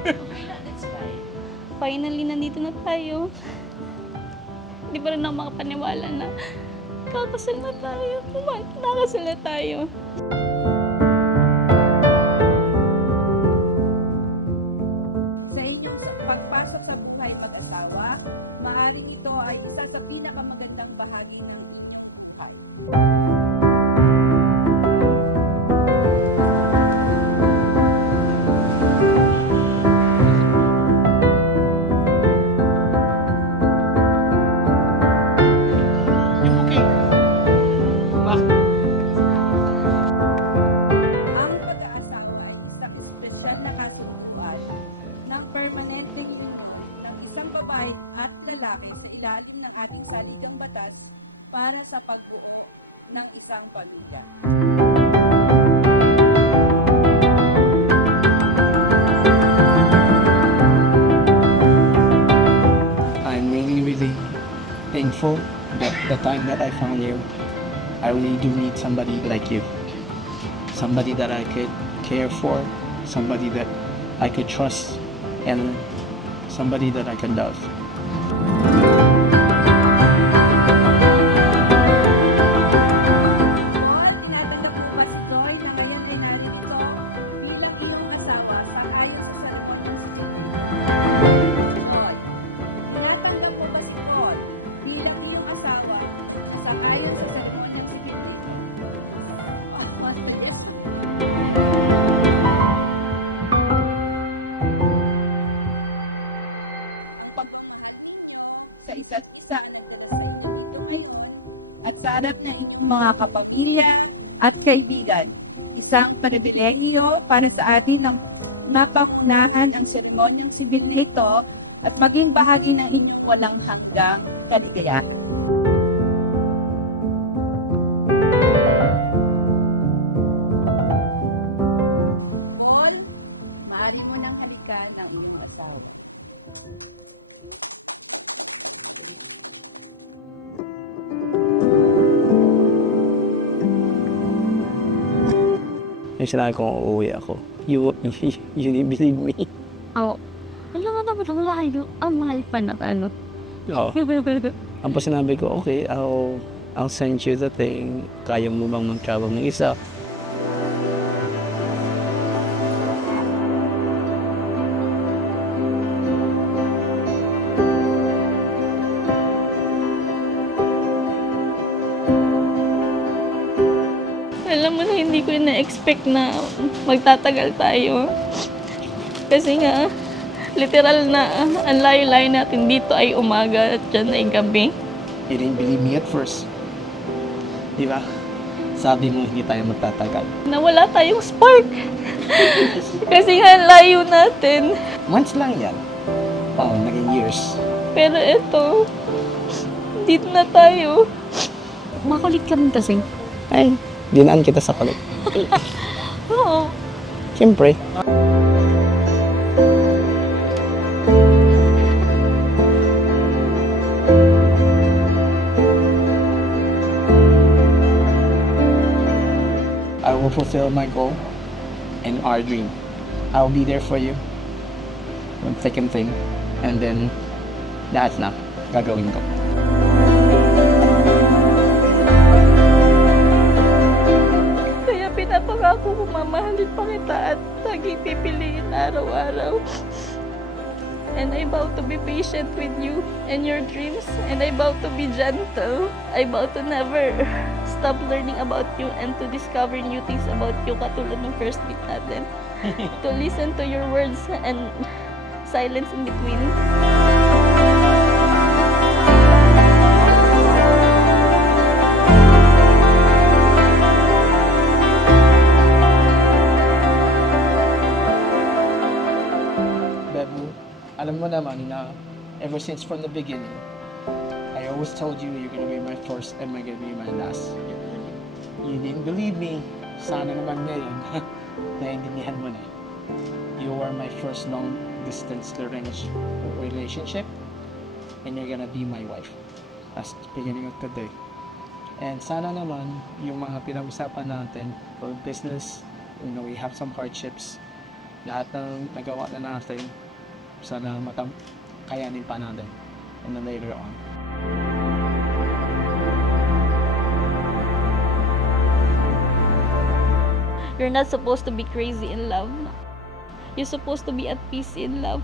Okay na, that's fine. Finally, nandito na tayo. Hindi pa rin ako makapaniwala na kakasal na tayo. Nakasal na tayo. Sa inyong pagpasok sa buhay mag-asawa, maaaring ito ay isa sa pinakamagandang bahagi ng buhay. Ang pag-aasawa ay isang espesyal na katutuan ng permanenteng ng isang babae at lalaki sa ilalim ng ating saligang batas para sa pagbuo ng isang pamilya. I'm really thankful that the time that I found you, I really do need somebody like you. Somebody that I could care for, somebody that I could trust, and somebody that I could love. Noon, tinadala ko pa si Zoe na ngayon ay narito bilang iyong asawa sa ayon sa salubong ng Paul. Tinatanggap ko pa si Paul bilang iyong asawa sa ayon sa salubong ng Once again, sa isa't isa at kaharap ng mga kapamilya at kaibigan. Isang pribilehiyo para sa atin ng mapaunahan ang seremonyang sibil na ito at maging bahagi ng inyong walang hanggang kaligayahan. Paul, maaari mo nang halikan ang iyong asawa. Yung sinabi ko uuwi ako, you didn't believe me. Oo. Alam mo naman, ang mahal pa na ano. Oo. Ang pa sinabi ko, okay, I'll send you the thing. Kaya mo bang mag-travel ng isa? Alam mo na hindi ko na-expect na magtatagal tayo. Kasi nga, literal na ang layo-layo natin dito ay umaga at dyan ay gabi. You didn't believe me at first. Di ba? Sabi mo hindi tayo magtatagal. Nawala tayong spark. Kasi nga layo natin. Months lang yan. Oo, naging years. Pero eto, dito na tayo. Makulit ka rin kasi. Ay, dinaan kita sa kulit. Oo. Siyempre. I will fulfill my goal and our dream. I will be there for you. Yung thick and thin. And then, lahat na gagawin ko. Kaya pinapangako ko mamahalin pa kita at laging pipiliin araw-araw. And I vow to be patient with you and your dreams. And I vow to be gentle. I vow to never stop learning about you and to discover new things about you katulad ng first meet natin. To listen to your words and silence in between. Bebu, alam mo naman na ever since from the beginning, I always told you you're gonna be my first and you're gonna be my last. You didn't believe me. Sana naman ngayon, naiintindihan mo na. You were my first long distance relationship and you're gonna be my wife as beginning of the day. And sana naman yung mga pinag-usapan natin for business, we have some hardships, lahat ng nagawa na natin, sana kayanin pa natin. And then later on. You're not supposed to be crazy in love. You're supposed to be at peace in love.